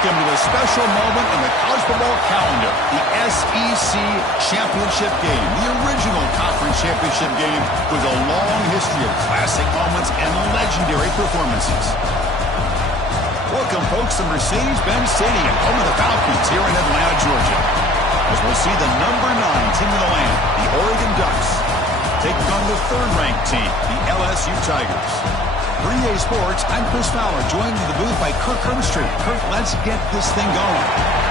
Welcome to a special moment in the college football calendar, the SEC Championship Game. The original conference championship game with a long history of classic moments and legendary performances. Welcome, folks, to Mercedes-Benz Stadium, home of the Falcons here in Atlanta, Georgia. As we'll see the number 9 team in the land, the Oregon Ducks, taking on the third-ranked team, the LSU Tigers. For EA Sports, I'm Chris Fowler, joined in the booth by Kirk Herbstreit. Kirk, let's get this thing going.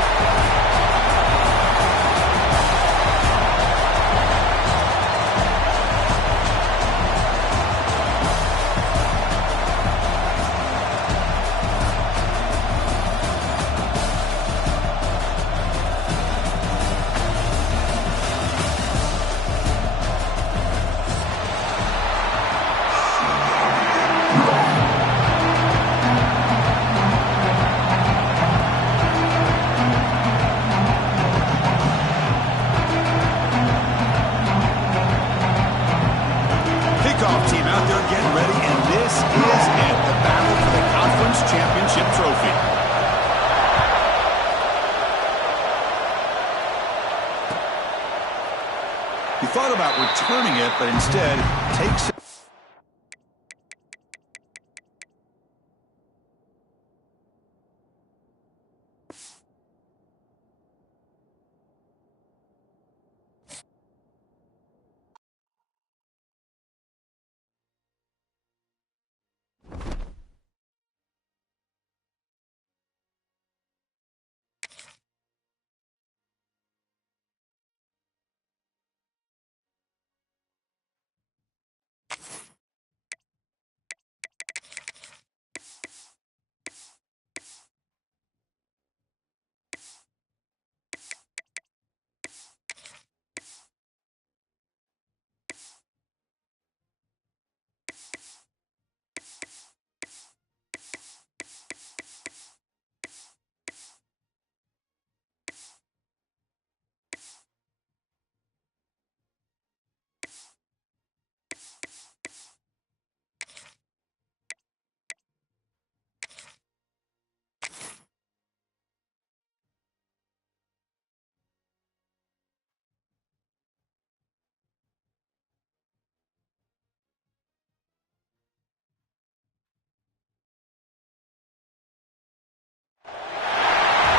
Team out there getting ready, and this is it, the battle for the conference championship trophy. He thought about returning it, but instead takes it.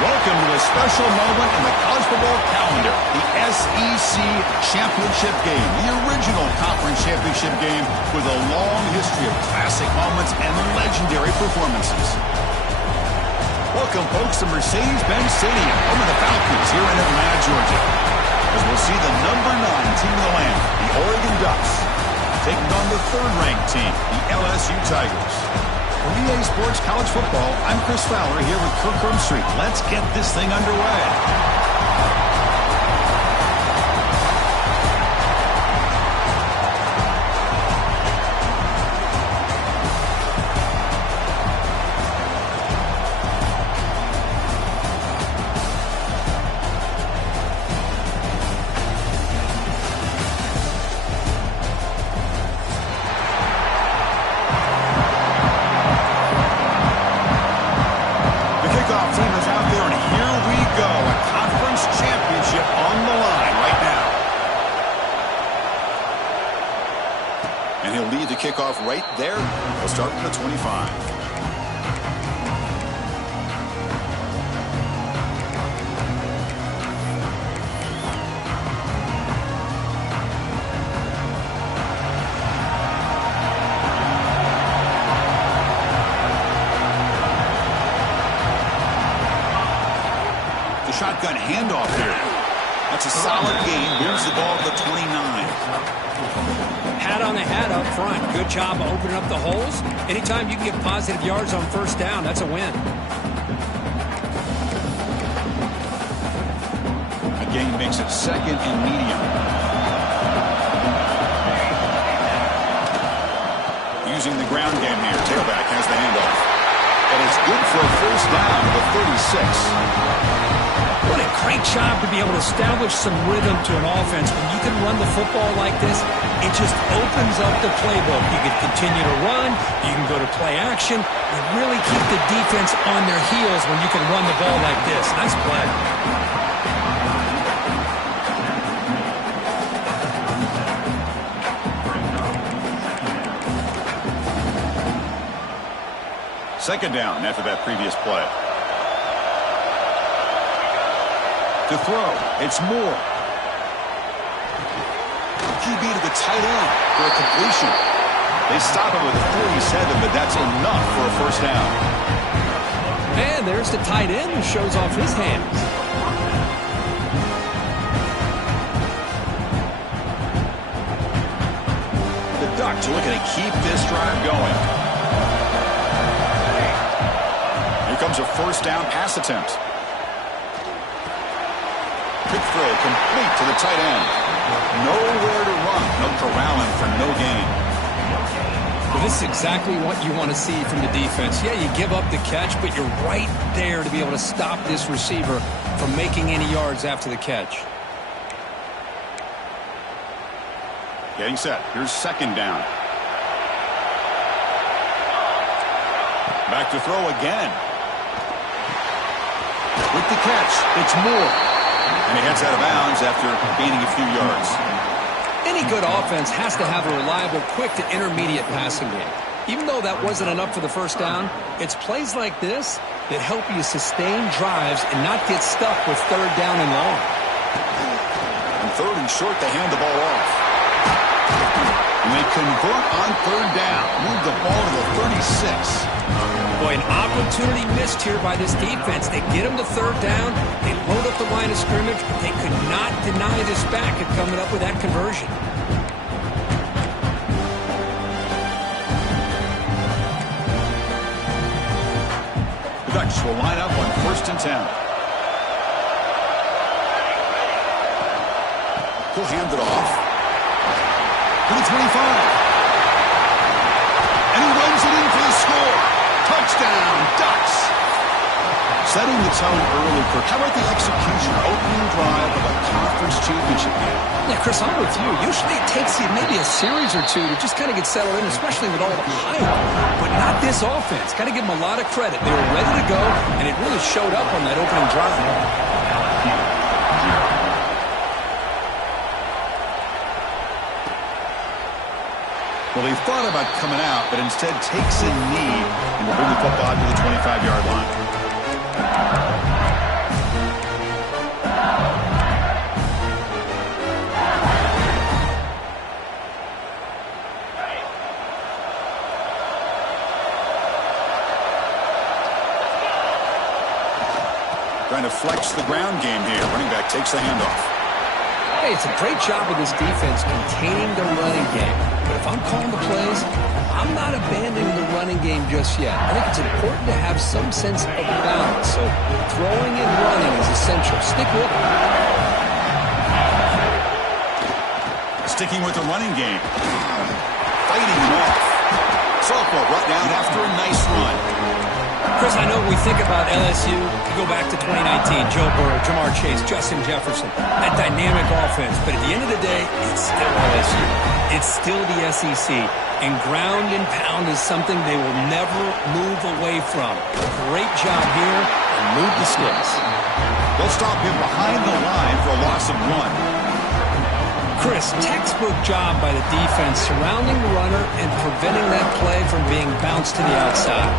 Welcome to a special moment in the college football calendar, the SEC Championship Game, the original conference championship game with a long history of classic moments and legendary performances. Welcome, folks, to Mercedes-Benz Stadium, home of the Falcons here in Atlanta, Georgia. As we'll see the number 9 team in the land, the Oregon Ducks, taking on the third-ranked team, the LSU Tigers. For EA Sports College Football, I'm Chris Fowler here with Kirk Herbstreit. Let's get this thing underway. And he'll lead the kickoff right there. He'll start from the 25. The shotgun handoff here. That's a solid gain. Moves the ball to the 29. Pat on the hat up front. Good job of opening up the holes. Anytime you can get positive yards on first down, that's a win. A gain makes it second and medium. Using the ground game here. Tailback has the handoff. And it's good for a first down to the 36. What incredible Great job to be able to establish some rhythm to an offense. When you can run the football like this, it just opens up the playbook. You can continue to run. You can go to play action. You really keep the defense on their heels when you can run the ball like this. Nice play. Second down after that previous play. To throw, it's Moore. QB to the tight end for a completion. They stop him with a 47, but that's enough for a first down. And there's the tight end who shows off his hands. The Ducks are looking to keep this drive going. Here comes a first down pass attempt. Quick throw complete to the tight end. Nowhere to run. No corralling for no gain. Well, this is exactly what you want to see from the defense. Yeah, you give up the catch, but you're right there to be able to stop this receiver from making any yards after the catch. Getting set. Here's second down. Back to throw again. With the catch, it's Moore. And he heads out of bounds after gaining a few yards. Any good offense has to have a reliable, quick to intermediate passing game. Even though that wasn't enough for the first down, it's plays like this that help you sustain drives and not get stuck with third down and long. And third and short, they hand the ball off. And they convert on third down. Move the ball to the 36. Boy, an opportunity missed here by this defense. They get them to third down. They load up the line of scrimmage, but they could not deny this back at coming up with that conversion. The Ducks will line up on 1st and 10. He'll hand it off. To the 25. And he runs it in for the score. Touchdown, Ducks. Setting the tone early, Kirk. How about the execution, opening drive of a conference championship game? Yeah, Chris, I'm with you. Usually it takes you maybe a series or two to just kind of get settled in, especially with all the hype. But not this offense. Got to give them a lot of credit. They were ready to go, and it really showed up on that opening drive. Well, he thought about coming out, but instead takes a knee and will bring the football to the 25-yard line. Trying to flex the ground game here. Running back takes the handoff. Hey, it's a great job of this defense containing the running game. But if I'm calling the plays, I'm not abandoning the running game just yet. I think it's important to have some sense of balance. So throwing and running is essential. Stick with it. Sticking with the running game. Fighting him off. Sophomore brought down after a nice run. Chris, I know we think about LSU. You go back to 2019, Joe Burrow, Jamar Chase, Justin Jefferson, that dynamic offense. But at the end of the day, it's still LSU. It's still the SEC. And ground and pound is something they will never move away from. Great job here, and move the sticks. They'll stop him behind the line for a loss of 1. Chris, textbook job by the defense surrounding the runner and preventing that play from being bounced to the outside.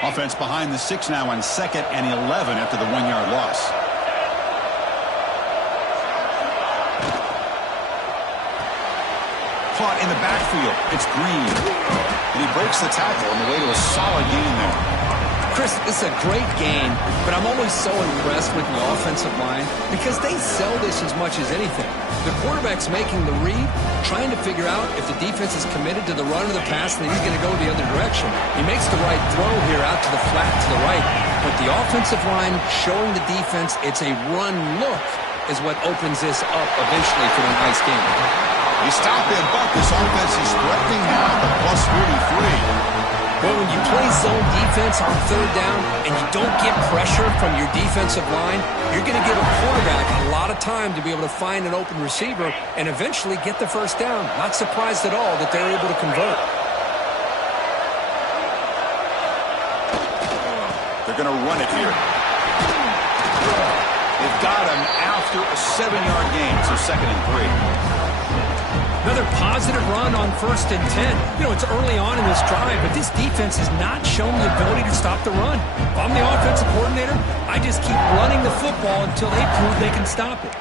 Offense behind the 6 now on 2nd and 11 after the 1-yard loss. Caught in the backfield. It's Green. And he breaks the tackle on the way to a solid gain there. Chris, this is a great game, but I'm always so impressed with the offensive line because they sell this as much as anything. The quarterback's making the read, trying to figure out if the defense is committed to the run or the pass, and he's going to go the other direction. He makes the right throw here out to the flat to the right, but the offensive line showing the defense it's a run look is what opens this up eventually for a nice game. You stop him, but this offense is threatening now at the play zone defense on third down and you don't get pressure from your defensive line, you're going to give a quarterback a lot of time to be able to find an open receiver and eventually get the first down. Not surprised at all that they're able to convert. They're going to run it here. They've got him after a 7-yard gain, so 2nd and 3. Another positive run on 1st and 10. You know, it's early on in this drive, but this defense has not shown the ability to stop the run. If I'm the offensive coordinator, I just keep running the football until they prove they can stop it.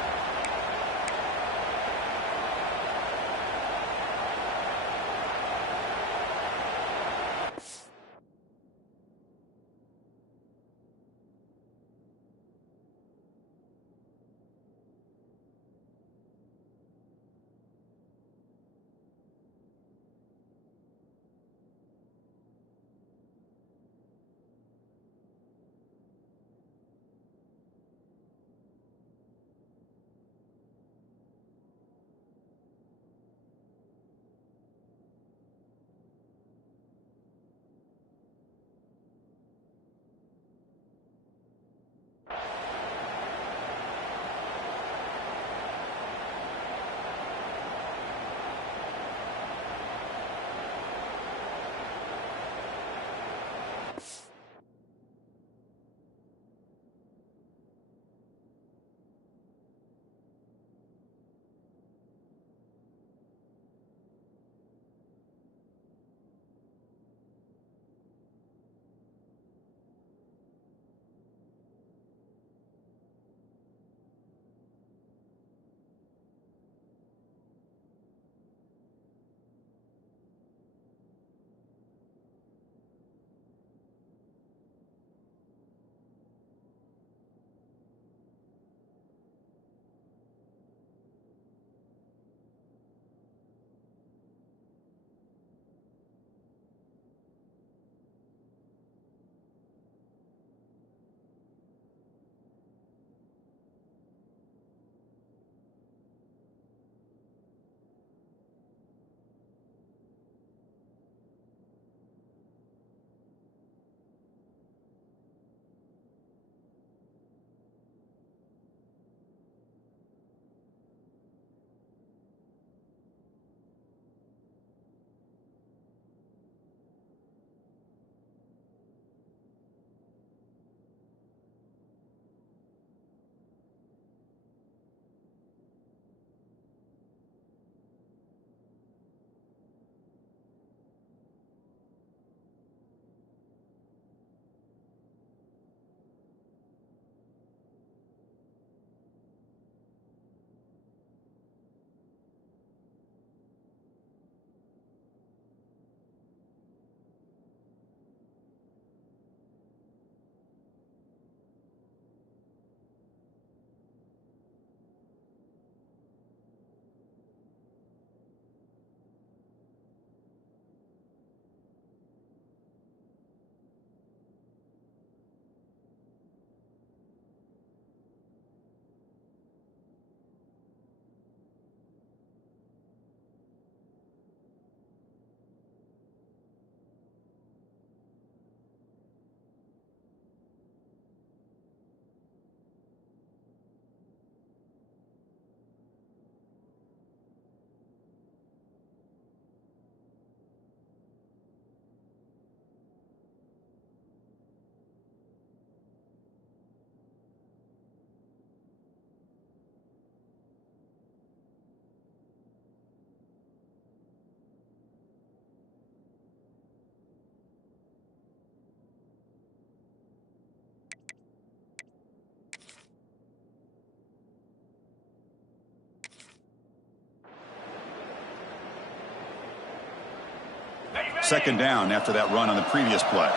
Second down after that run on the previous play.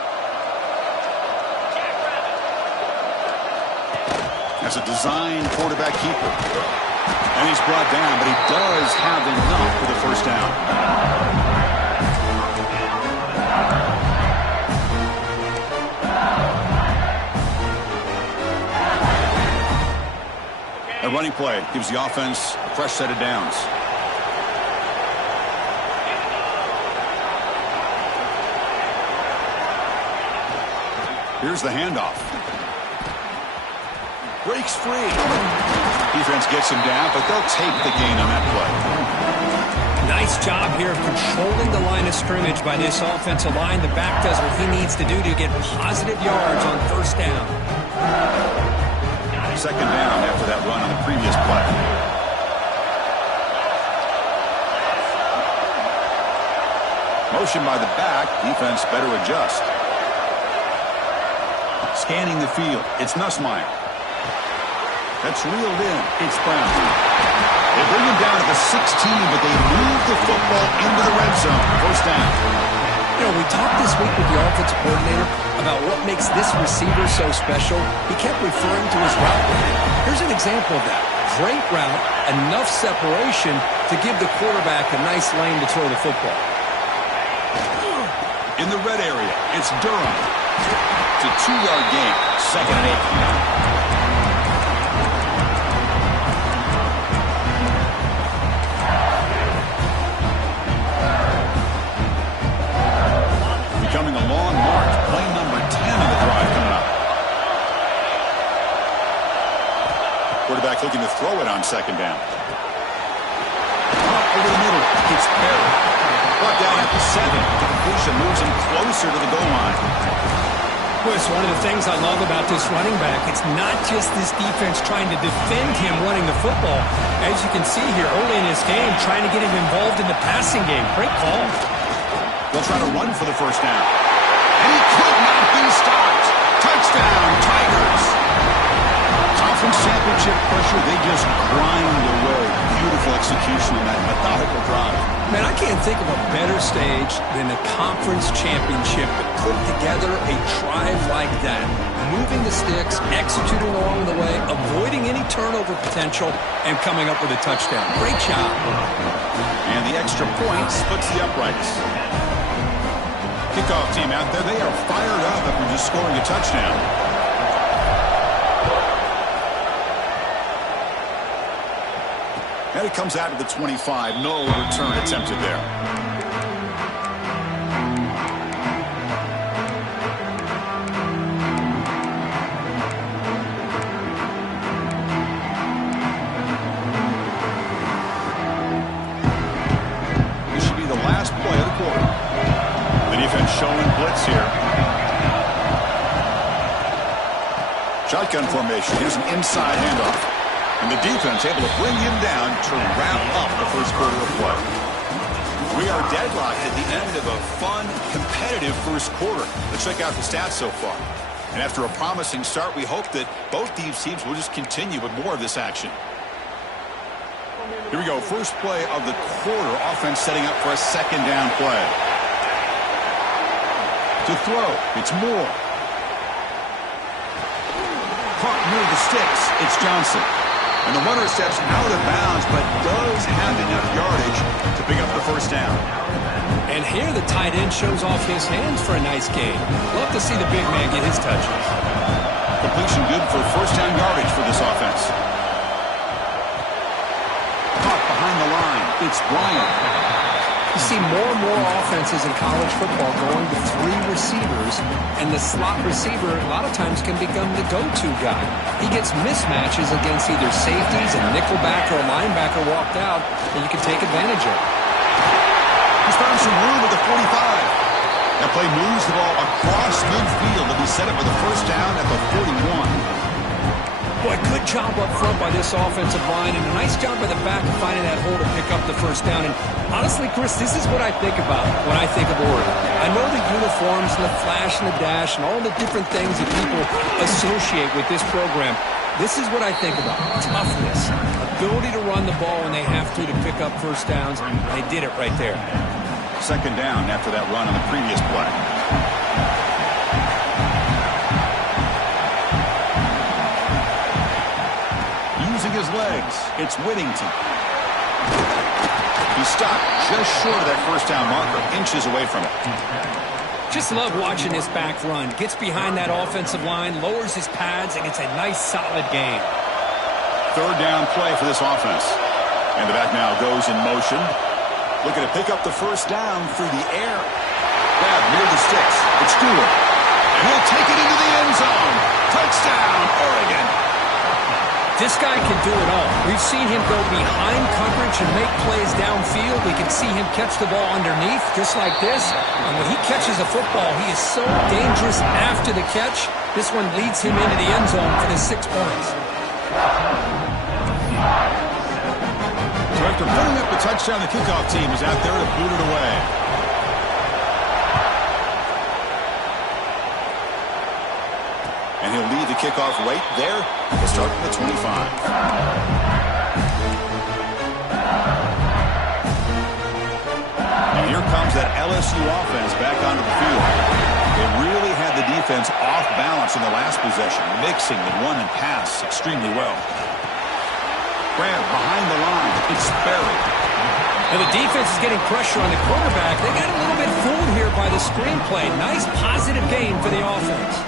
As a design quarterback keeper. And he's brought down, but he does have enough for the first down. A running play gives the offense a fresh set of downs. Here's the handoff. Breaks free. Defense gets him down, but they'll take the gain on that play. Nice job here of controlling the line of scrimmage by this offensive line. The back does what he needs to do to get positive yards on first down. Second down after that run on the previous play. Motion by the back. Defense better adjust. Scanning the field. It's Nussmeier. That's reeled in. It's Brown. They bring him down to the 16, but they move the football into the red zone. First down. You know, we talked this week with the offensive coordinator about what makes this receiver so special. He kept referring to his route running. Here's an example of that. Great route, enough separation to give the quarterback a nice lane to throw the football. In the red area, it's Durham. It's a 2-yard gain. Second and 8. Becoming a long march. Play number 10 in the drive coming up. Quarterback looking to throw it on second down. Over the middle. It's Perry. Brought down at the 7. The completion moves him closer to the goal line. Well, it's one of the things I love about this running back. It's not just this defense trying to defend him running the football. As you can see here early in this game, trying to get him involved in the passing game. Great call. They'll try to run for the first down. And he could not be stopped. Touchdown, Tigers. Conference championship pressure, they just grind away. Beautiful execution in that methodical drive. Man, I can't think of a better stage than the conference championship to put together a drive like that. Moving the sticks, executing along the way, avoiding any turnover potential, and coming up with a touchdown. Great job. And the extra point splits the uprights. Kickoff team out there, they are fired up after just scoring a touchdown. And it comes out to the 25. No return attempted there. This should be the last play of the quarter. The defense showing blitz here. Shotgun formation. Here's an inside handoff. And the defense able to bring him down to wrap up the first quarter of play. We are deadlocked at the end of a fun, competitive first quarter. Let's check out the stats so far. And after a promising start, we hope that both these teams will just continue with more of this action. Here we go. First play of the quarter. Offense setting up for a second down play. To throw, it's Moore. Caught near the sticks. It's Johnson. And the runner steps out of bounds, but does have enough yardage to pick up the first down. And here the tight end shows off his hands for a nice gain. Love to see the big man get his touches. Completion good for first down yardage for this offense. Caught behind the line. It's Bryant. You see more and more offenses in college football going to 3 receivers, and the slot receiver a lot of times can become the go-to guy. He gets mismatches against either safeties, a nickelback, or a linebacker walked out, and you can take advantage of it. He's found some room at the 45. That play moves the ball across midfield, and he set it with a first down at the 41. Boy, good job up front by this offensive line, and a nice job by the back of finding that hole to pick up the first down. And honestly, Chris, this is what I think about when I think of Oregon. I know the uniforms and the flash and the dash and all the different things that people associate with this program. This is what I think about. Toughness, ability to run the ball when they have to pick up first downs. They did it right there. Second down after that run on the previous play. Using his legs, it's Whittington. He stopped just short of that first down marker, inches away from it. Just love watching this back run. Gets behind that offensive line, lowers his pads, and it's a nice, solid gain. Third down play for this offense. And the back now goes in motion. Looking to pick up the first down through the air. Grab near the sticks. It's Stewart. He'll take it into the end zone. Touchdown, Oregon. This guy can do it all. We've seen him go behind coverage and make plays downfield. We can see him catch the ball underneath, just like this. And when he catches a football, he is so dangerous after the catch. This one leads him into the end zone for the 6 points. So after putting up the touchdown, the kickoff team is out there to boot it away. And he'll lead the kickoff right there. He'll start from the 25. And here comes that LSU offense back onto the field. They really had the defense off balance in the last possession, mixing the run and pass extremely well. Grab behind the line. It's Sperry. Now the defense is getting pressure on the quarterback. They got a little bit fooled here by the screenplay. Nice positive gain for the offense.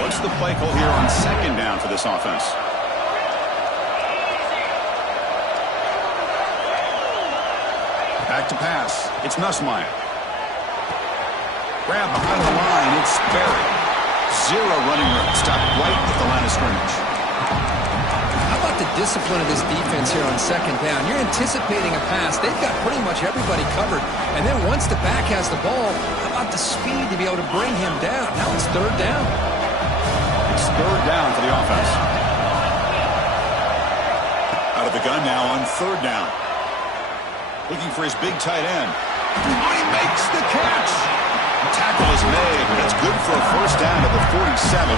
What's the play call here on second down for this offense? Back to pass. It's Nussmeier. Grab behind the line. It's Sperry. Zero running room. Stopped right at the line of scrimmage. How about the discipline of this defense here on second down? You're anticipating a pass. They've got pretty much everybody covered. And then once the back has the ball, how about the speed to be able to bring him down? Now it's third down. It's third down for the offense. Out of the gun now on third down. Looking for his big tight end. Oh, he makes the catch. The tackle is made, but it's good for a first down at the 47.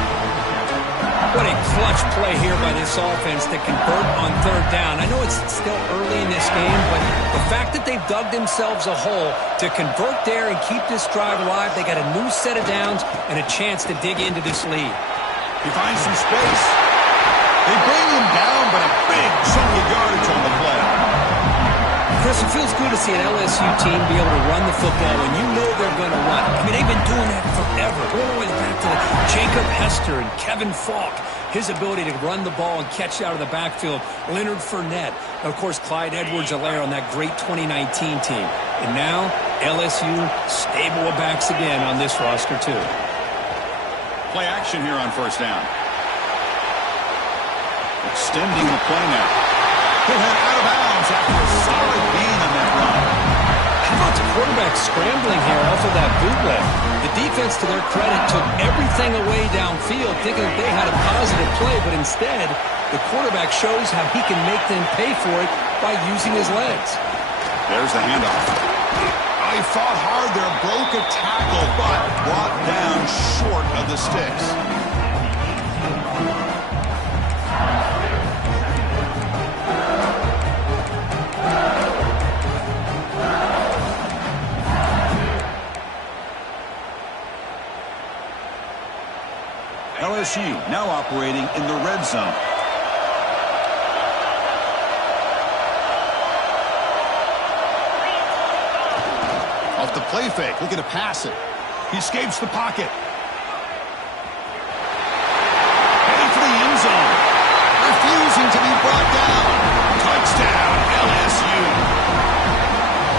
What a clutch play here by this offense to convert on third down. I know it's still early in this game, but the fact that they've dug themselves a hole to convert there and keep this drive alive, they got a new set of downs and a chance to dig into this lead. He finds some space. They bring him down, but a big chunk of yardage on the play. Chris, it feels good to see an LSU team be able to run the football when you know they're going to run. I mean, they've been doing that forever. Going all the way back to Jacob Hester and Kevin Falk. His ability to run the ball and catch out of the backfield. Leonard Fournette. And, of course, Clyde Edwards-Helaire on that great 2019 team. And now, LSU stable of backs again on this roster, too. Play action here on first down. Extending the play now. He'll head out of bounds after a solid gain on that run. How about the quarterback scrambling here off of that bootleg? The defense, to their credit, took everything away downfield, thinking that they had a positive play, but instead, the quarterback shows how he can make them pay for it by using his legs. There's the handoff. He fought hard there, broke a tackle, but brought down short of the sticks. LSU now operating in the red zone. Off the play fake, looking to pass it. He escapes the pocket. Heading for the end zone. Refusing to be brought down. Touchdown, LSU.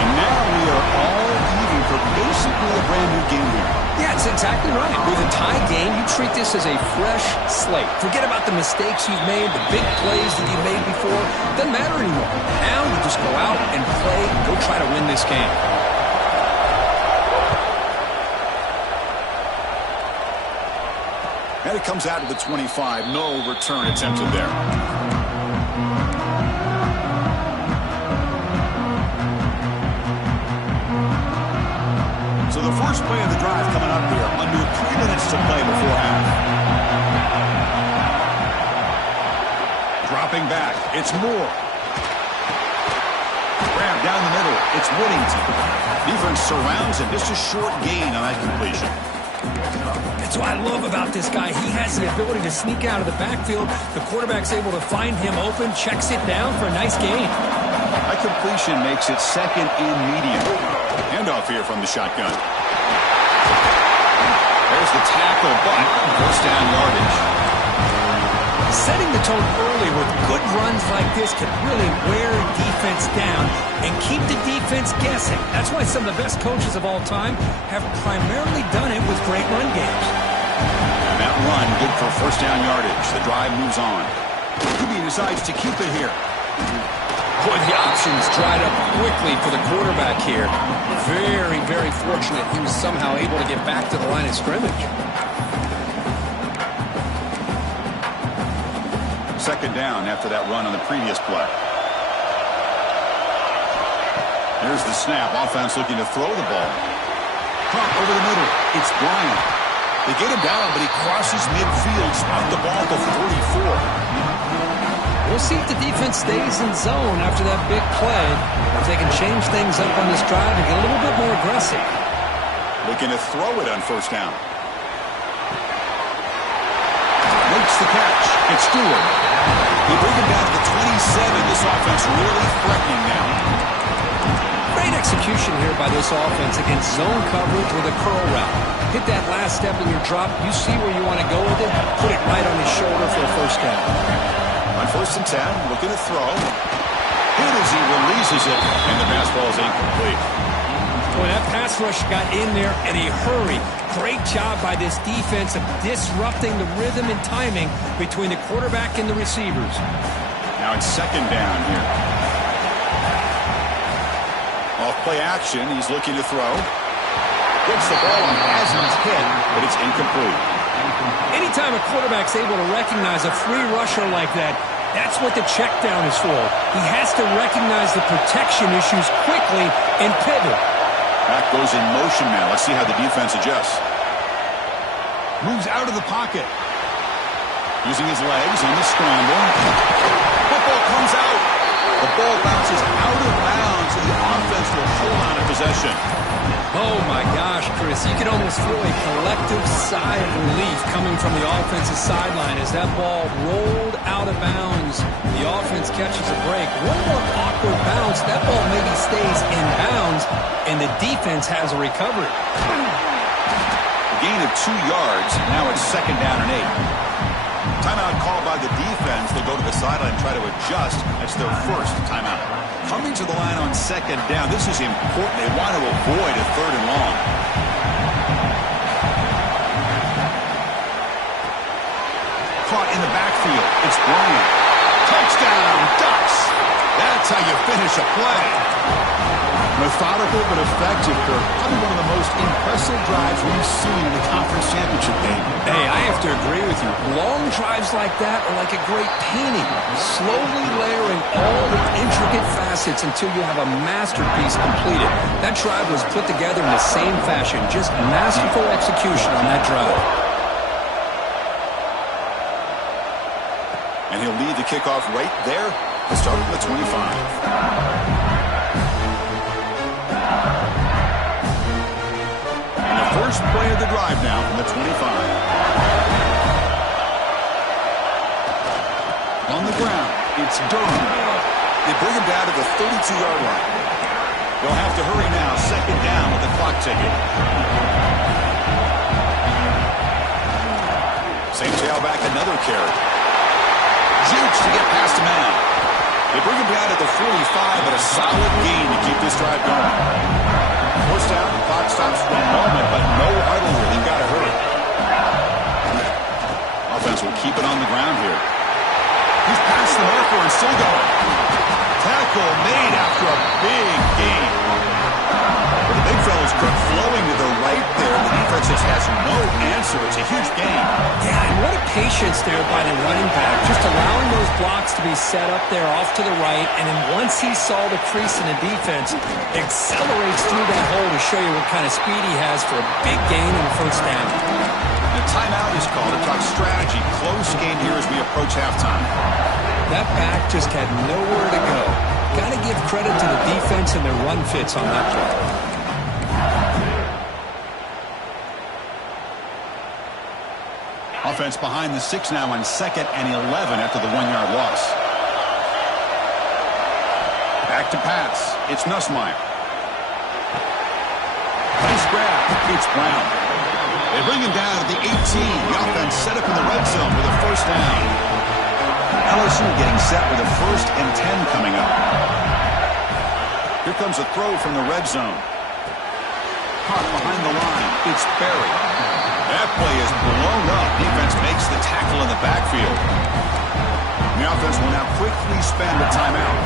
And now we are all even for basically a brand new game here. Yeah, it's exactly right. With a tie game, you treat this as a fresh slate. Forget about the mistakes you've made, the big plays that you've made before. Doesn't matter anymore. Now you just go out and play, go try to win this game. And it comes out of the 25. No return attempted there. So the first play of the drive coming up here. Under 3 minutes to play before half. Dropping back. It's Moore. Grab down the middle. It's Whittington. Defense surrounds him. Just a short gain on that completion. That's what I love about this guy. He has the ability to sneak out of the backfield. The quarterback's able to find him open, checks it down for a nice gain. That completion makes it second and medium. Handoff here from the shotgun. There's the tackle, but first down yardage. Setting the tone early with good runs like this can really wear defense down and keep the defense guessing. That's why some of the best coaches of all time have primarily done it with great run games. And that run, good for first down yardage. The drive moves on. He decides to keep it here. Boy, the options dried up quickly for the quarterback here. Very, very fortunate he was somehow able to get back to the line of scrimmage. Second down after that run on the previous play. Here's the snap. Offense looking to throw the ball. Caught over the middle. It's Bryant. They get him down, but he crosses midfield. Spot the ball to 44. We'll see if the defense stays in zone after that big play. If they can change things up on this drive and get a little bit more aggressive. Looking to throw it on first down. Makes the catch. It's Stewart. They bring him down to the 27. This offense really threatening now. Great execution here by this offense against zone coverage with a curl route. Hit that last step in your drop. You see where you want to go with it. Put it right on his shoulder for a first down. On first and 10, looking to throw. Hit as he releases it, and the pass ball is incomplete. Boy, that pass rush got in there in a hurry. Great job by this defense of disrupting the rhythm and timing between the quarterback and the receivers. Now it's second down here. Off play action, he's looking to throw. Gets the ball and has his hit, but it's incomplete. Anytime a quarterback's able to recognize a free rusher like that, that's what the check down is for. He has to recognize the protection issues quickly and pivot. Back goes in motion now. Let's see how the defense adjusts. Moves out of the pocket. Using his legs in the scramble. Football comes out. The ball bounces out of bounds, and the offense will hold on to possession. Oh, my gosh, Chris. You can almost feel a collective sigh of relief coming from the offensive sideline as that ball rolled out of bounds. The offense catches a break. One more awkward bounce. That ball maybe stays in bounds, and the defense has a recovery. A gain of 2 yards. Now it's second down and 8. Timeout called by the defense. They'll go to the sideline and try to adjust. That's their first timeout. Coming to the line on second down. This is important. They want to avoid a third and long. Caught in the backfield. It's Bryant. Touchdown, Ducks. That's how you finish a play. Methodical but effective, Kirk. Probably one of the most impressive drives we've seen in the conference championship game. Hey, I have to agree with you. Long drives like that are like a great painting. Slowly layering all the intricate facets until you have a masterpiece completed. That drive was put together in the same fashion. Just masterful execution on that drive. And he'll lead the kickoff right there. Let's start from the 25. First play of the drive now from the 25. On the ground, it's Durham. They bring him down to the 32-yard line. They'll have to hurry now. Second down with the clock ticking. Same tailback, another carry. Jukes to get past the man. They bring him down to the 45, but a solid gain to keep this drive going. First down, the clock stops for a moment, but no huddle here. They've got to hurry. Offense will keep it on the ground here. He's past the marker and still going. Tackle made after a big gain. Well, the big fella's flowing to the right there. The defense just has no answer. It's a huge gain. Yeah, and what a patience there by the running back. Just allowing those blocks to be set up there off to the right, and then once he saw the crease in the defense, accelerates through that hole to show you what kind of speed he has for a big gain and first down. The timeout is called to talk strategy. Close game here as we approach halftime. That back just had nowhere to go. Got to give credit to the defense and their run fits on that play. Offense behind the 6 now on second and 11 after the 1-yard loss. Back to pass. It's Nussmeier. Nice grab. It's Brown. They bring him down to the 18. The offense set up in the red zone with a first down. LSU getting set with a 1st and 10 coming up. Here comes a throw from the red zone. Caught behind the line. It's Berry. That play is blown up. Defense makes the tackle in the backfield. The offense will now quickly spend a timeout.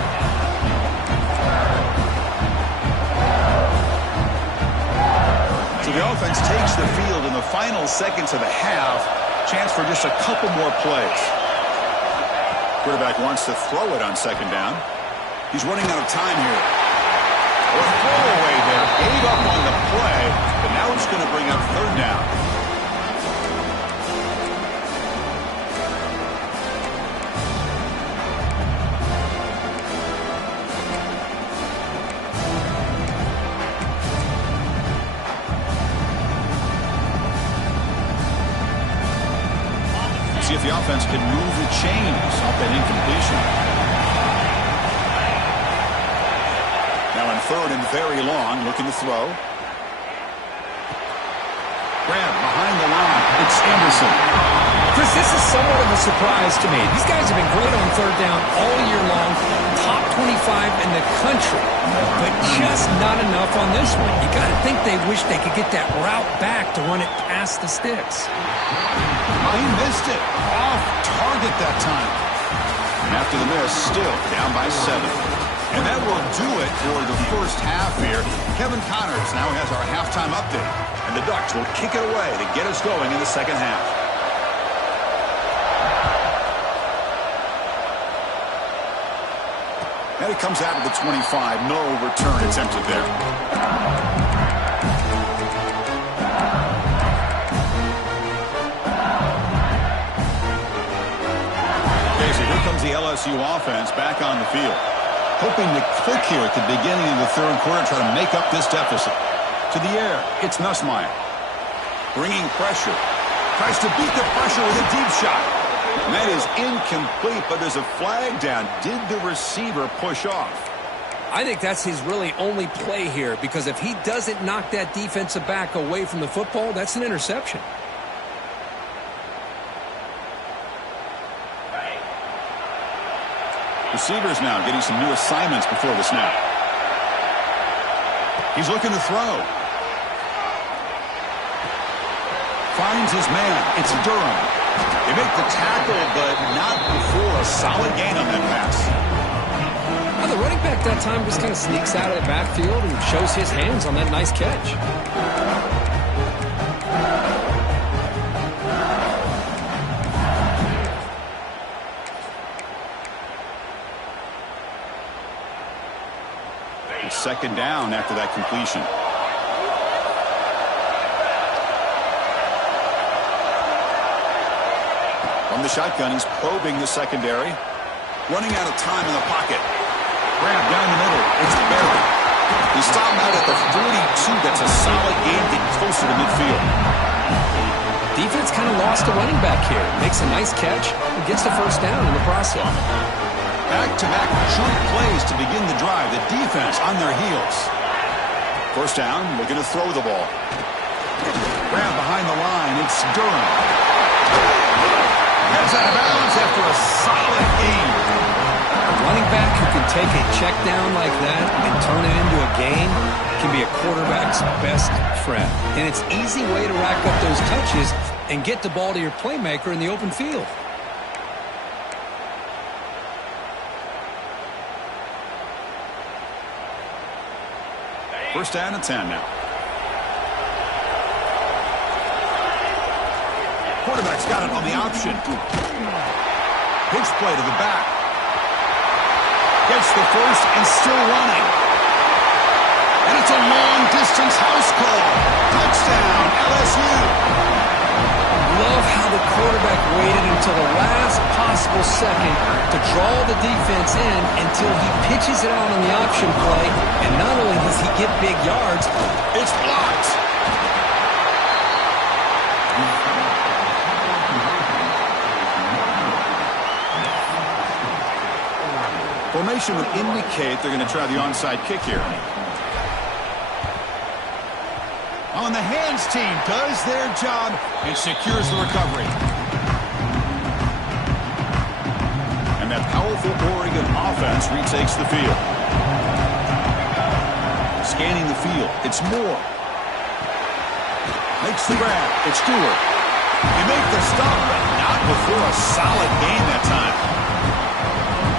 So the offense takes the field in the final seconds of the half. Chance for just a couple more plays. Quarterback wants to throw it on 2nd down. He's running out of time here. A throwaway there. Gave up on the play, but now it's going to bring up 3rd down. See if the offense can move the chains off that incompletion. Now in 3rd and very long, looking to throw. Grab behind the line. It's Anderson. Chris, this is somewhat of a surprise to me. These guys have been great on 3rd down all year long. Top 25 in the country. But just not enough on this one. You got to think they wish they could get that route back to run it past the sticks. Oh, he missed it. Off target that time. And after the miss, still down by 7. And that will do it for the 1st half here. Kevin Connors now has our halftime update. And the Ducks will kick it away to get us going in the 2nd half. And it comes out of the 25. No return attempted there. Here comes the LSU offense back on the field. Hoping to click here at the beginning of the 3rd quarter, try to make up this deficit. To the air, it's Nussmeier. Bringing pressure. Tries to beat the pressure with a deep shot. And that is incomplete, but there's a flag down. Did the receiver push off? I think that's his really only play here, because if he doesn't knock that defensive back away from the football, that's an interception. Receivers now getting some new assignments before the snap. He's looking to throw. Finds his man. It's Durham. They make the tackle, but not before a solid gain on that pass. Well, the running back that time just kind of sneaks out of the backfield and shows his hands on that nice catch. Second down after that completion. From the shotgun, he's probing the secondary. Running out of time in the pocket. Grab down the middle. It's Berry. He's stopped out at the 42. That's a solid gain, getting closer to midfield. Defense kind of lost a running back here. Makes a nice catch and gets the 1st down in the process. Back-to-back short plays to begin the drive. The defense on their heels. 1st down, looking to throw the ball. Grab behind the line. It's Durham. Gets out of bounds after a solid gain. A running back who can take a check down like that and turn it into a gain can be a quarterback's best friend. And it's an easy way to rack up those touches and get the ball to your playmaker in the open field. 1st down and 10 now. Quarterback's got it on the option. Pitch play to the back. Gets the 1st and still running. And it's a long-distance house call. Touchdown, LSU. Love how the quarterback waited until the last possible second to draw the defense in until he pitches it out on the option play. And not only does he get big yards, it's blocked. Formation would indicate they're going to try the onside kick here. On the hands team does their job and secures the recovery. And that powerful Oregon offense retakes the field. Scanning the field. It's Moore. Makes the grab. It's Stewart. You make the stop, but not before a solid gain that time.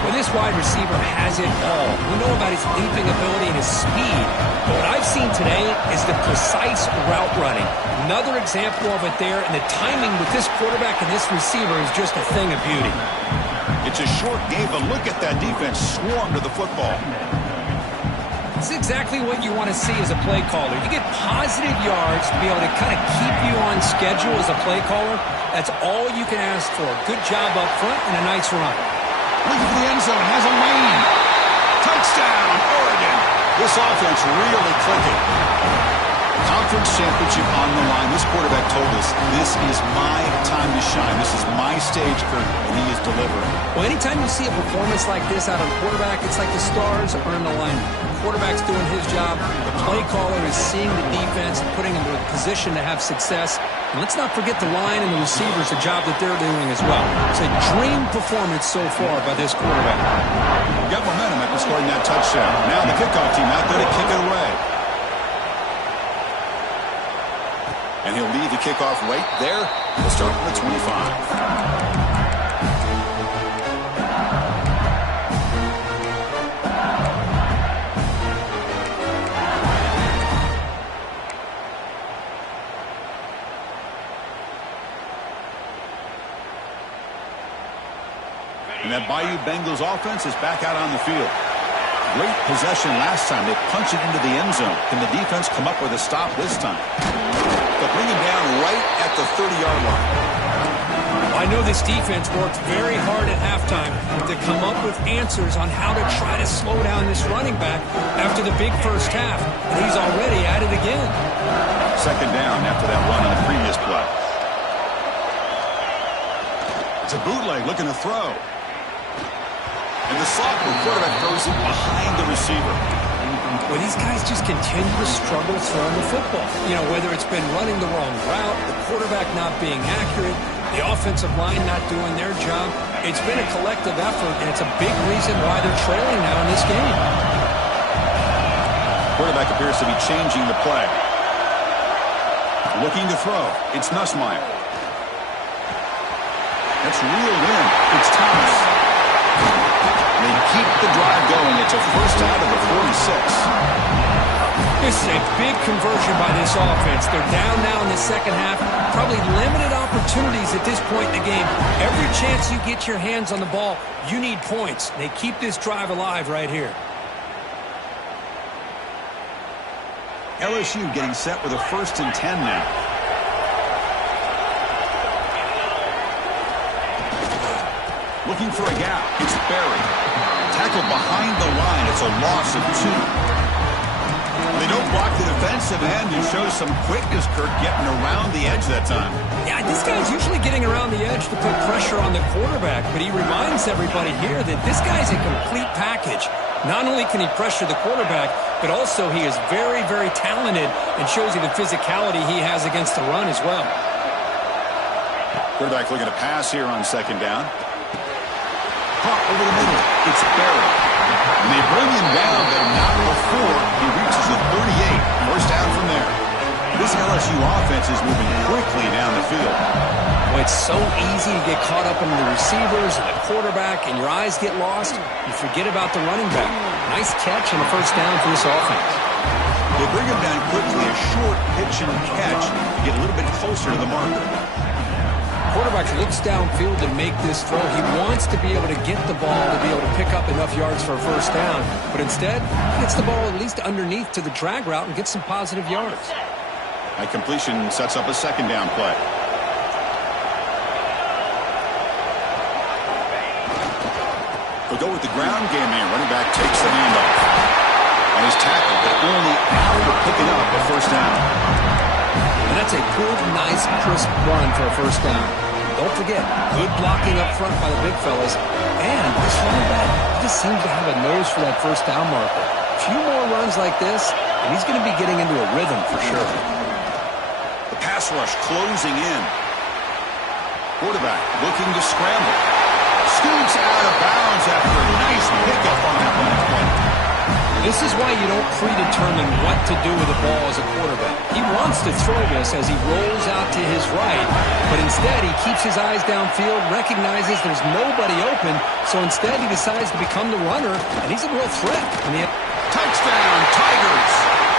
Well, this wide receiver has it all. We know about his leaping ability and his speed. But what I've seen today is the precise route running. Another example of it there, and the timing with this quarterback and this receiver is just a thing of beauty. It's a short game, but look at that defense swarm to the football. It's exactly what you want to see as a play caller. You get positive yards to be able to kind of keep you on schedule as a play caller. That's all you can ask for. Good job up front and a nice run. Looking for the end zone, has a lane. Touchdown, Oregon. This offense really clicking. Conference championship on the line. This quarterback told us, this is my time to shine. This is my stage, Kurt, and he is delivering. Well, anytime you see a performance like this out of a quarterback, it's like the stars are in alignment. The quarterback's doing his job. The play caller is seeing the defense and putting him in a position to have success. And let's not forget the line and the receivers, the job that they're doing as well. It's a dream performance so far by this quarterback. Got momentum after scoring that touchdown. Now the kickoff team out there to kick it away. And he'll leave the kickoff right there. He'll start from the 25. And that Bayou Bengals offense is back out on the field. Great possession last time. They punch it into the end zone. Can the defense come up with a stop this time? They'll bring him down right at the 30-yard line. I know this defense worked very hard at halftime to come up with answers on how to try to slow down this running back after the big first half. And he's already at it again. Second down after that run on the previous play. It's a bootleg looking to throw. And the sophomore quarterback throws it behind the receiver. Well, these guys just continue to struggle throwing the football. You know, whether it's been running the wrong route, the quarterback not being accurate, the offensive line not doing their job. It's been a collective effort, and it's a big reason why they're trailing now in this game. Quarterback appears to be changing the play. Looking to throw. It's Nussmeier. That's reeled in. It's Thomas. They keep the drive going. It's a first out of the 46. This is a big conversion by this offense. They're down now in the second half. Probably limited opportunities at this point in the game. Every chance you get your hands on the ball, you need points. They keep this drive alive right here. LSU getting set with a 1st and 10 now. Looking for a gap. It's Berry. Tackled behind the line. It's a loss of 2. They don't block the defensive end and show some quickness, Kirk, getting around the edge that time. Yeah, this guy's usually getting around the edge to put pressure on the quarterback, but he reminds everybody here that this guy's a complete package. Not only can he pressure the quarterback, but also he is very, very talented and shows you the physicality he has against the run as well. Quarterback looking to pass here on second down. Caught over the middle. It's Berry. And they bring him down, but not before he reaches the 38. First down from there. This LSU offense is moving quickly down the field. Well, it's so easy to get caught up in the receivers and the quarterback, and your eyes get lost. You forget about the running back. Nice catch and a first down for this offense. They bring him down quickly, a short pitch and catch to get a little bit closer to the marker. Quarterback looks downfield to make this throw. He wants to be able to get the ball to be able to pick up enough yards for a first down. But instead, he gets the ball at least underneath to the drag route and gets some positive yards. That completion sets up a second down play. They'll go with the ground game here. Running back takes the handoff. And is tackled, but only after picking up a first down. And that's a good, nice, crisp run for a first down. Don't forget, good blocking up front by the big fellas. And this running back just seems to have a nose for that first down marker. A few more runs like this, and he's going to be getting into a rhythm for sure. The pass rush closing in. Quarterback looking to scramble. scoots out of bounds after a nice pickup on that last play. This is why you don't predetermine what to do with the ball as a quarterback. He wants to throw this as he rolls out to his right, but instead he keeps his eyes downfield, recognizes there's nobody open, so instead he decides to become the runner, and he's a real threat. Touchdown, Tigers!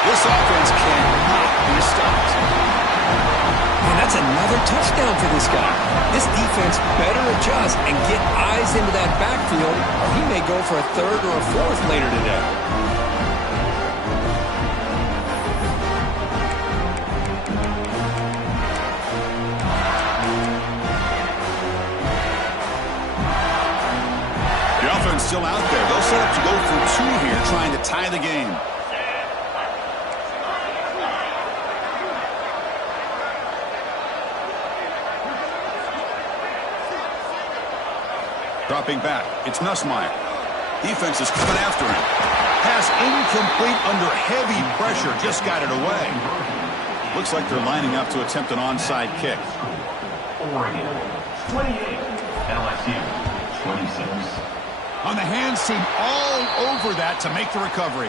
This offense cannot be stopped. And that's another touchdown for this guy. This defense better adjust and get eyes into that backfield, or he may go for a third or a fourth later today. Still out there. They'll set up to go for two here, trying to tie the game. Dropping back. It's Nussmeier. Defense is coming after him. Pass incomplete under heavy pressure. Just got it away. Looks like they're lining up to attempt an onside kick. Oregon, 28. LSU, 26. On the hands team all over that to make the recovery.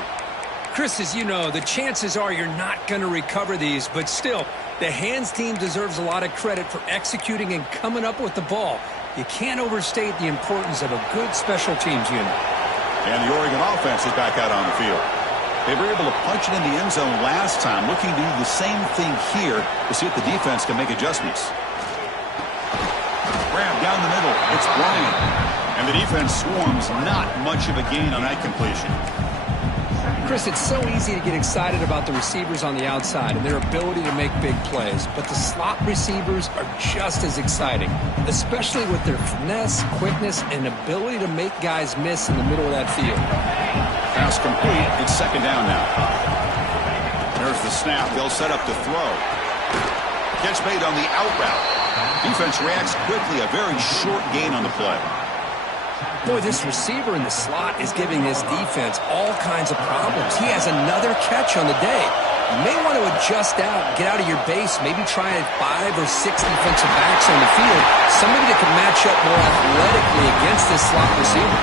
Chris, as you know, the chances are you're not going to recover these, but still, the hands team deserves a lot of credit for executing and coming up with the ball. You can't overstate the importance of a good special teams unit. And the Oregon offense is back out on the field. They were able to punch it in the end zone last time, looking to do the same thing here to see if the defense can make adjustments. Grab down the middle. It's Bryant. And the defense swarms, not much of a gain on that completion. Chris, it's so easy to get excited about the receivers on the outside and their ability to make big plays, but the slot receivers are just as exciting, especially with their finesse, quickness, and ability to make guys miss in the middle of that field. Pass complete. It's second down now. There's the snap. They'll set up to throw. Catch made on the out route. Defense reacts quickly. A very short gain on the play. Boy, this receiver in the slot is giving this defense all kinds of problems. He has another catch on the day. You may want to adjust out, get out of your base, maybe try 5 or 6 defensive backs on the field, somebody that can match up more athletically against this slot receiver.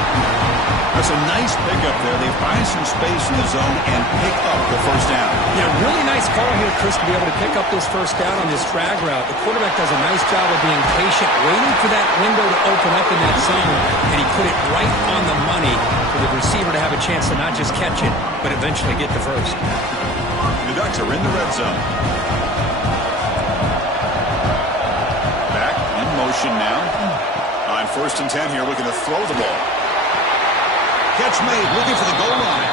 That's a nice pickup there. They find some space in the zone and pick up the first down. Yeah, really nice call here, Chris, to be able to pick up this first down on this drag route. The quarterback does a nice job of being patient, waiting for that window to open up in that zone, and he put it right on the money for the receiver to have a chance to not just catch it, but eventually get the first. The Ducks are in the red zone. Back in motion now. On 1st and 10 here, looking to throw the ball. Catch made, looking for the goal line.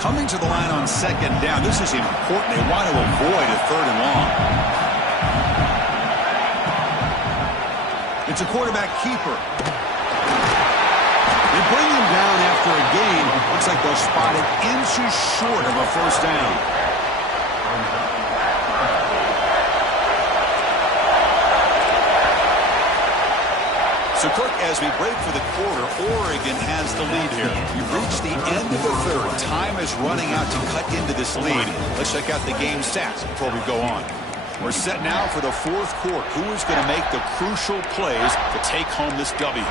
Coming to the line on second down. This is important. They want to avoid a third and long. It's a quarterback keeper. They bring him down after a gain. Looks like they'll spot it inches short of a first down. So, Kirk, as we break for the quarter, Oregon has the lead here. We've reached the end of the third. Time is running out to cut into this lead. Let's check out the game stats before we go on. We're set now for the fourth quarter. Who is going to make the crucial plays to take home this W?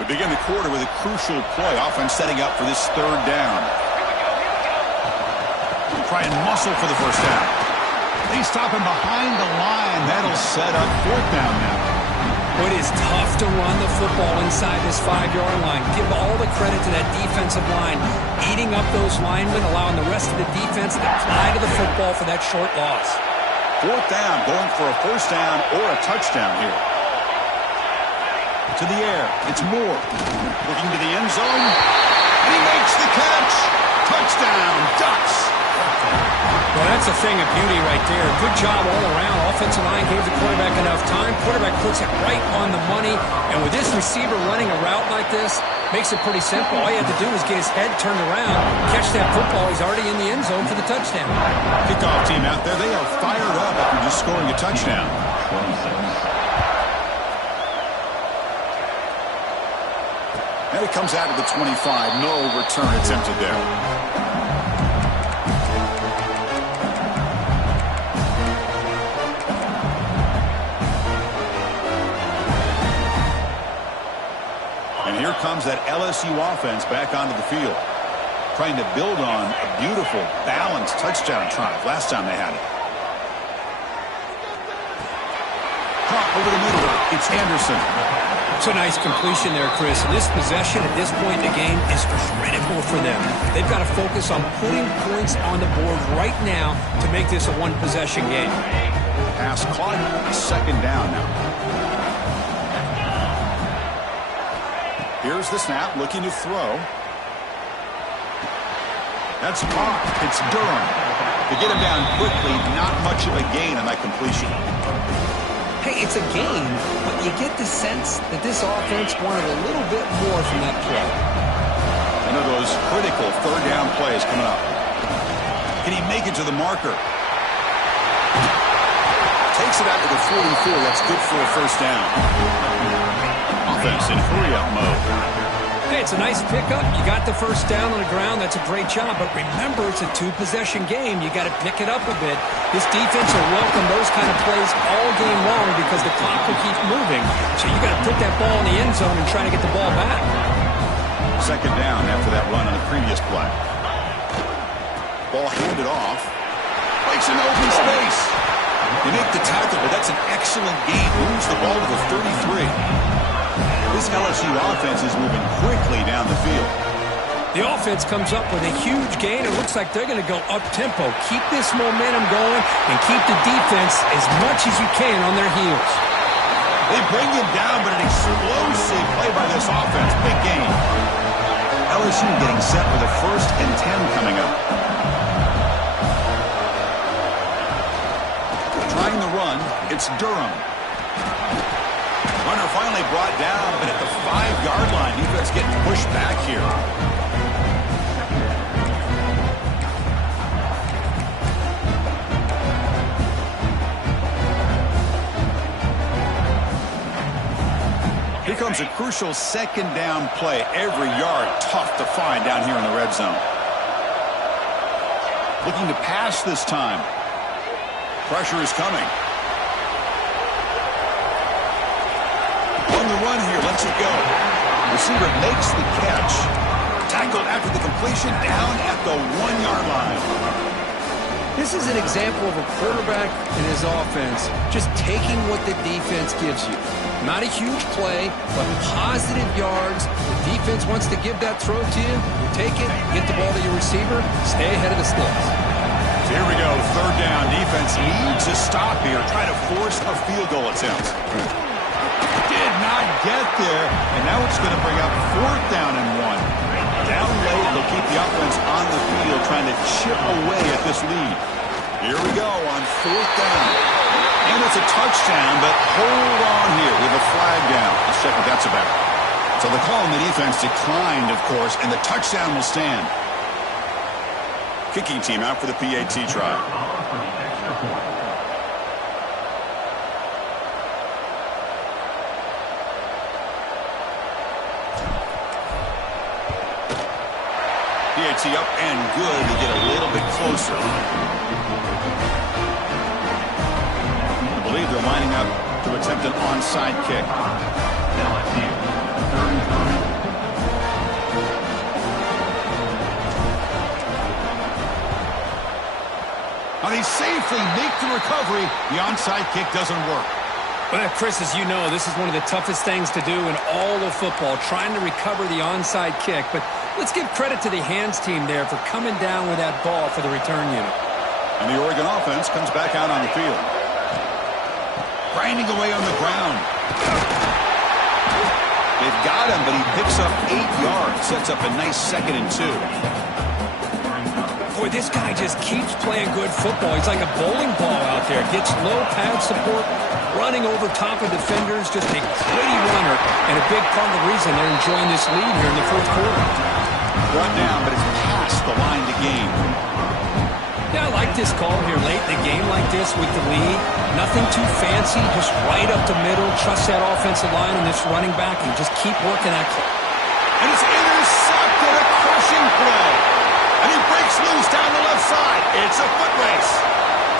We begin the quarter with a crucial play. Offense setting up for this third down. Try and muscle for the first down. They stop him behind the line. That'll set up fourth down now. It is tough to run the football inside this 5-yard line. Give all the credit to that defensive line, eating up those linemen, allowing the rest of the defense to fly to the football for that short loss. Fourth down, going for a first down or a touchdown here. To the air, it's Moore. Looking to the end zone, and he makes the catch. Touchdown, Ducks. Well, that's a thing of beauty right there. Good job all around. Offensive line gave the quarterback enough time. Quarterback puts it right on the money. And with this receiver running a route like this, makes it pretty simple. All you have to do is get his head turned around, catch that football. He's already in the end zone for the touchdown. Kickoff team out there, they are fired up after just scoring a touchdown. And it comes out to the 25. No return attempted there. And here comes that LSU offense back onto the field, trying to build on a beautiful, balanced touchdown drive last time they had it. Caught over the middle. It's Anderson. It's a nice completion there, Chris. And this possession at this point in the game is critical for them. They've got to focus on putting points on the board right now to make this a one-possession game. Pass caught. Second down now. Here's the snap, looking to throw. That's caught. It's Durham. To get him down quickly, not much of a gain on that completion. Hey, it's a game, but you get the sense that this offense wanted a little bit more from that play. One of those critical third down plays coming up. Can he make it to the marker? Takes it out to the 44. That's good for a first down. Offense in hurry-up mode. Hey, it's a nice pickup. You got the first down on the ground. That's a great job. But remember, it's a two-possession game. You got to pick it up a bit. This defense will welcome those kind of plays all game long because the clock will keep moving. So you got to put that ball in the end zone and try to get the ball back. Second down after that run on the previous play. Ball handed off. Breaks in open space. They make the tackle, but that's an excellent gain. Moves the ball to the 33. This LSU offense is moving quickly down the field. The offense comes up with a huge gain. It looks like they're going to go up-tempo. Keep this momentum going and keep the defense as much as you can on their heels. They bring him down, but an explosive play by this offense. Big gain. LSU getting set for the 1st and 10 coming up. Trying the run, it's Durham. Runner finally brought down, but at the 5-yard line, defense getting pushed back here. Here comes a crucial second down play. Every yard tough to find down here in the red zone. Looking to pass this time. Pressure is coming. On the run here, lets it go. Receiver makes the catch. Tackled after the completion, down at the 1-yard line. This is an example of a quarterback and his offense just taking what the defense gives you. Not a huge play, but positive yards. The defense wants to give that throw to you. You take it, get the ball to your receiver, stay ahead of the sticks. So here we go, third down. Defense needs a stop here. Try to force a field goal attempt. Did not get there, and now it's going to bring up 4th down and 1. Down late, they'll keep the offense on the field, trying to chip away at this lead. Here we go on 4th down. And it's a touchdown, but hold on here. We have a flag down. Let's check what that's about. So the call on the defense declined, of course, and the touchdown will stand. Kicking team out for the PAT try. PAT up and good to get a little bit closer. I believe they're lining up to attempt an onside kick. LSU, 33. Now they safely make the recovery. The onside kick doesn't work. Well, Chris, as you know, this is one of the toughest things to do in all of football, trying to recover the onside kick. But let's give credit to the hands team there for coming down with that ball for the return unit. And the Oregon offense comes back out on the field. Grinding away on the ground. They've got him, but he picks up 8 yards. Sets up a nice 2nd and 2. Boy, this guy just keeps playing good football. He's like a bowling ball out there. Gets low pad support, running over top of defenders. Just a gritty runner, and a big part of the reason they're enjoying this lead here in the 4th quarter. Brought down, but it's past the line to gain. Yeah, I like this call here late in the game like this with the lead. Nothing too fancy, just right up the middle. Trust that offensive line and this running back and just keep working that clock. And it's intercepted, a crushing play. And he breaks loose down the left side. It's a foot race.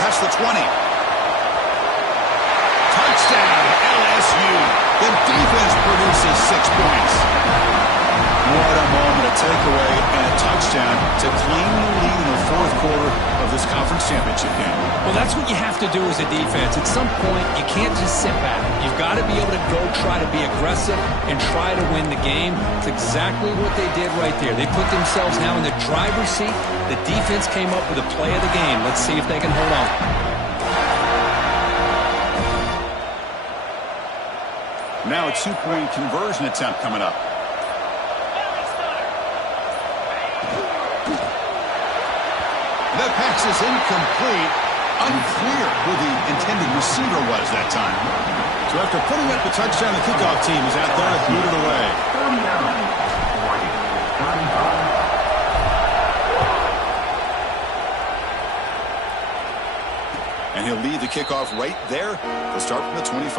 That's the 20. Touchdown, LSU. The defense produces 6 points. What a moment, a takeaway, and a touchdown to claim the lead in the fourth quarter of this conference championship game. Well, that's what you have to do as a defense. At some point, you can't just sit back. You've got to be able to go try to be aggressive and try to win the game. It's exactly what they did right there. They put themselves now in the driver's seat. The defense came up with a play of the game. Let's see if they can hold on. Now a 2-point conversion attempt coming up. That pass is incomplete. Unclear who the intended receiver was that time. So after putting up the touchdown, the kickoff team is out there to boot it away. 39, 40, 35. And he'll lead the kickoff right there. He'll start from the 25.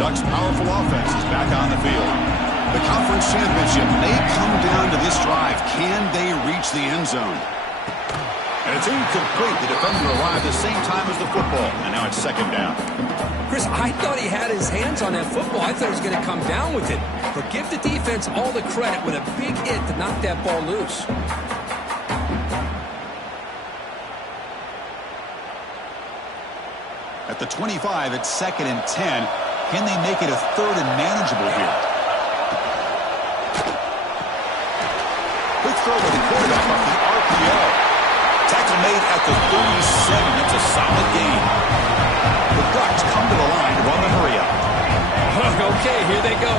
Ducks' powerful offense is back on the field. The conference championship may come down to this drive. Can they reach the end zone? And it's incomplete. The defender arrived the same time as the football. And now it's second down. Chris, I thought he had his hands on that football. I thought he was going to come down with it. But give the defense all the credit with a big hit to knock that ball loose. At the 25, it's 2nd and 10. Can they make it a 3rd and manageable here? Quick throw to the quarterback off the RPO. Tackle made at the 37. That's a solid gain. The Ducks come to the line to run the hurry up. Okay, here they go.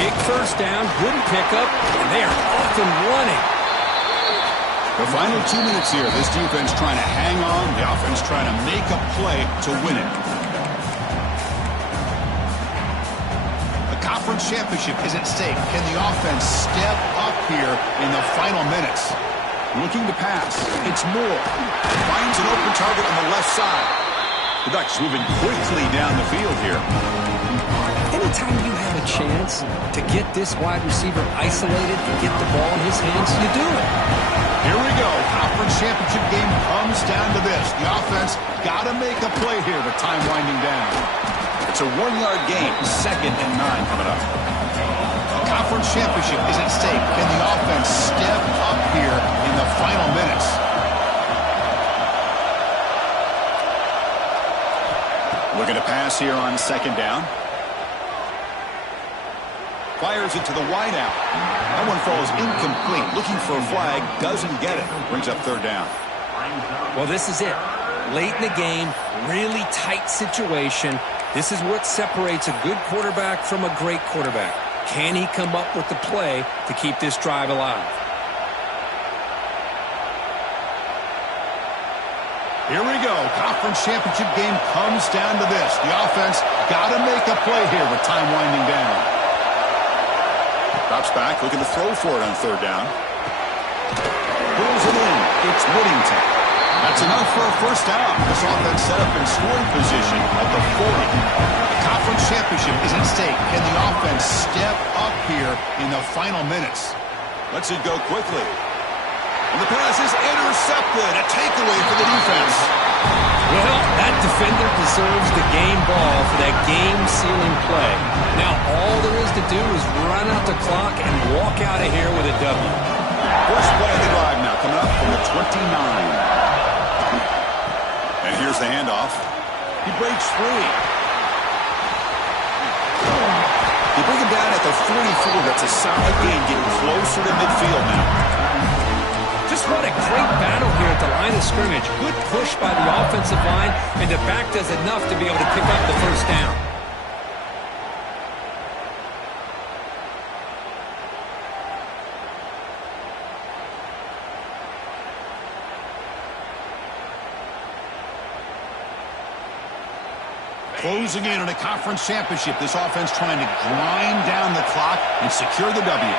Big first down, good pickup, and they are off and running. The final 2 minutes here. This defense trying to hang on. The offense trying to make a play to win it. Conference championship is at stake. Can the offense step up here in the final minutes? Looking to pass. It's Moore. Finds an open target on the left side. The Ducks moving quickly down the field here. Anytime you have a chance to get this wide receiver isolated and get the ball in his hands, you do it. Here we go. Conference championship game comes down to this. The offense got to make a play here with time winding down. It's a 1-yard gain, 2nd and 9 coming up. The conference championship is at stake. Can the offense step up here in the final minutes? Looking to pass here on 2nd down. Fires it to the wideout. That one falls incomplete. Looking for a flag, doesn't get it. Brings up 3rd down. Well, this is it. Late in the game, really tight situation. This is what separates a good quarterback from a great quarterback. Can he come up with the play to keep this drive alive? Here we go. Conference championship game comes down to this. The offense got to make a play here with time winding down. Drops back, looking to throw for it on 3rd down. Pulls it in. It's Whittington. That's enough for a first down. This offense set up in scoring position at the 40. The conference championship is at stake. Can the offense step up here in the final minutes? Lets it go quickly. And the pass is intercepted. A takeaway for the defense. Well, that defender deserves the game ball for that game-sealing play. Now all there is to do is run out the clock and walk out of here with a W. First play of the drive now coming up from the 29. And here's the handoff. He breaks free. They bring him down at the 44. That's a solid gain, getting closer to midfield now. Just what a great battle here at the line of scrimmage. Good push by the offensive line, and the back does enough to be able to pick up the first down. Closing in on a conference championship. This offense trying to grind down the clock and secure the W.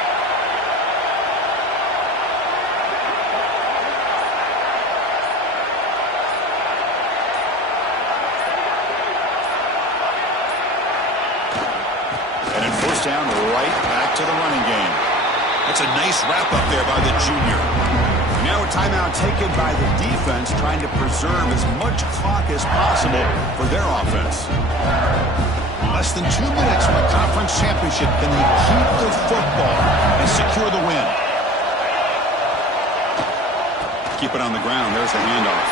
the running game. That's a nice wrap-up there by the junior. Now a timeout taken by the defense, trying to preserve as much clock as possible for their offense. Less than 2 minutes from a conference championship. Can they keep the football and secure the win? Keep it on the ground. There's the handoff.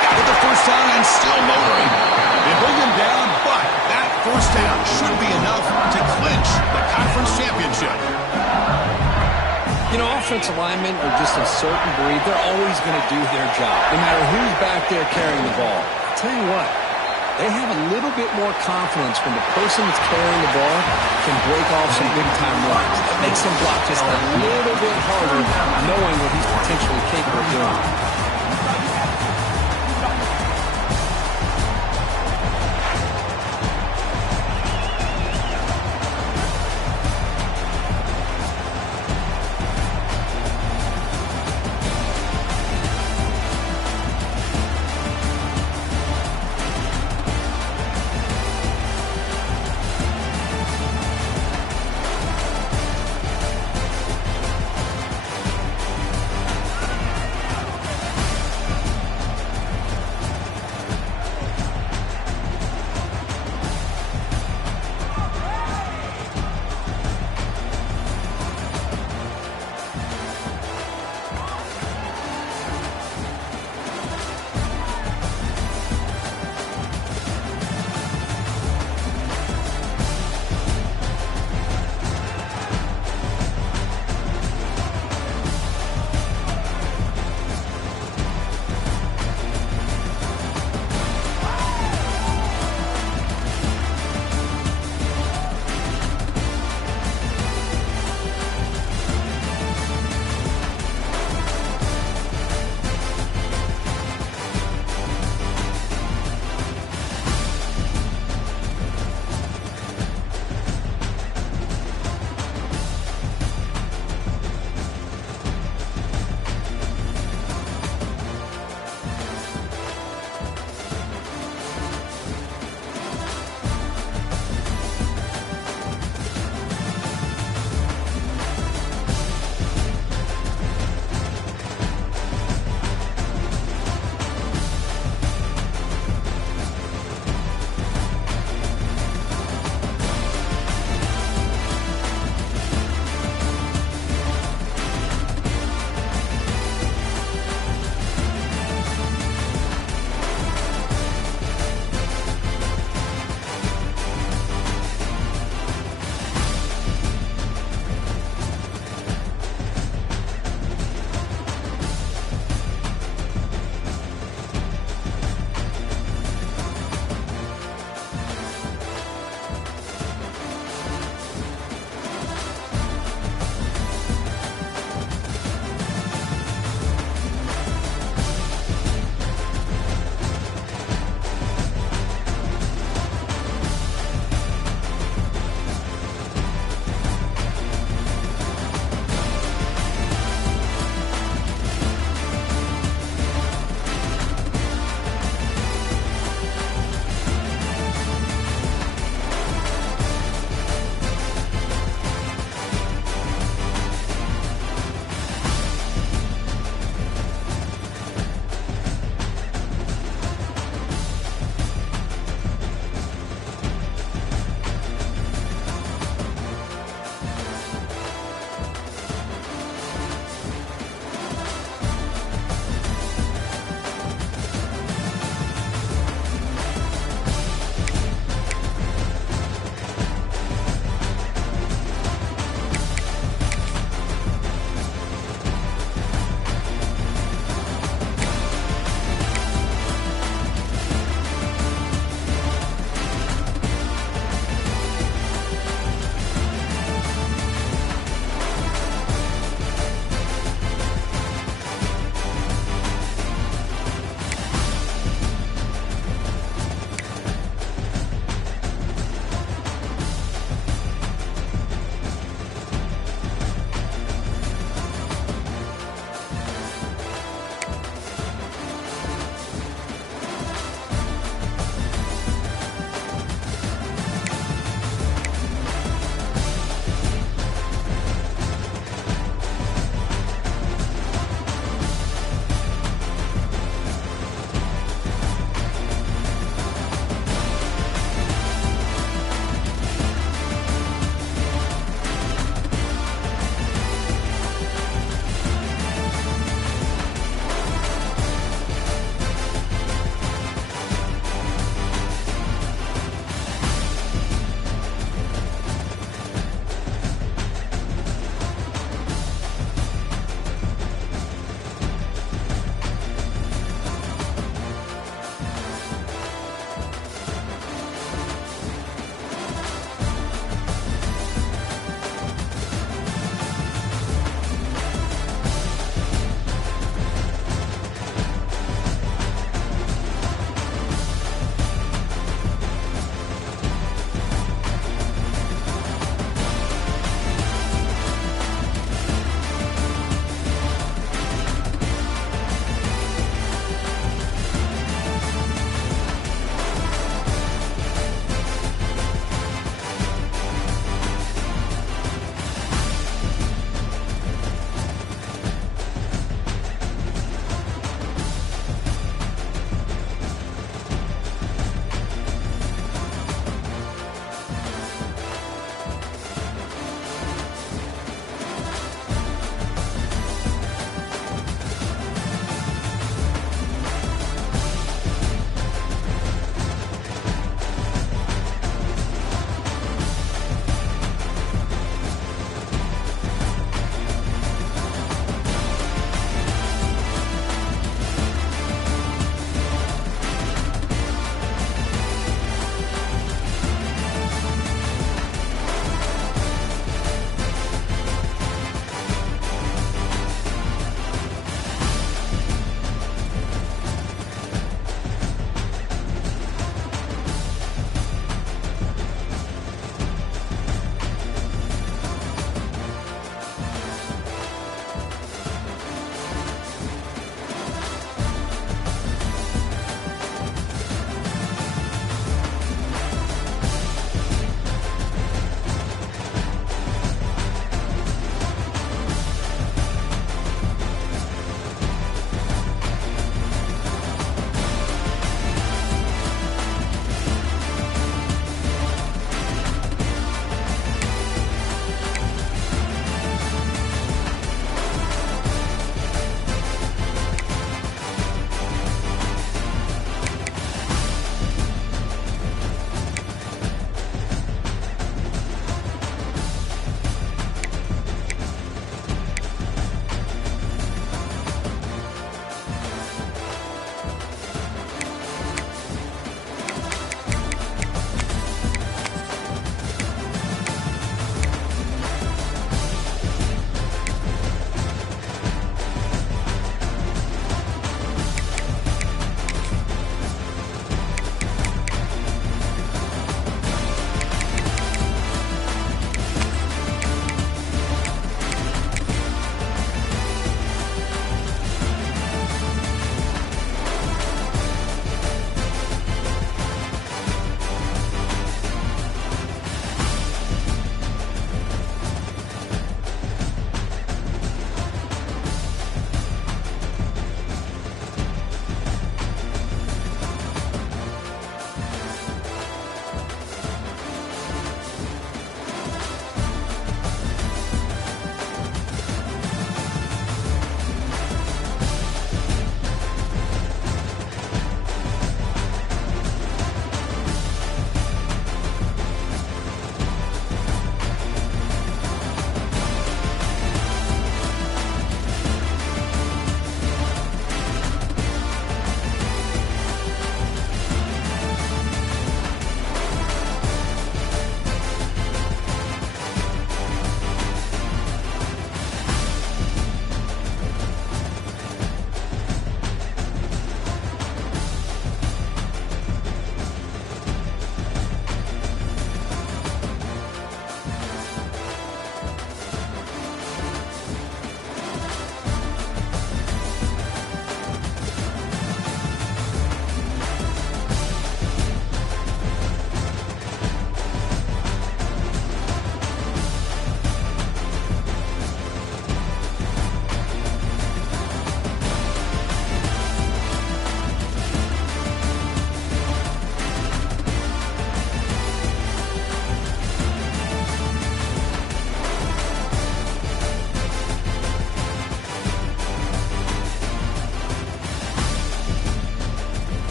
Got it the first down and still motoring. They bring him down, but that first down should be enough to clinch the conference championship. You know, offensive linemen are just a certain breed. They're always going to do their job, no matter who's back there carrying the ball. I'll tell you what, they have a little bit more confidence when the person that's carrying the ball can break off some big-time runs. That makes them block just a little bit harder, knowing what he's potentially capable of doing.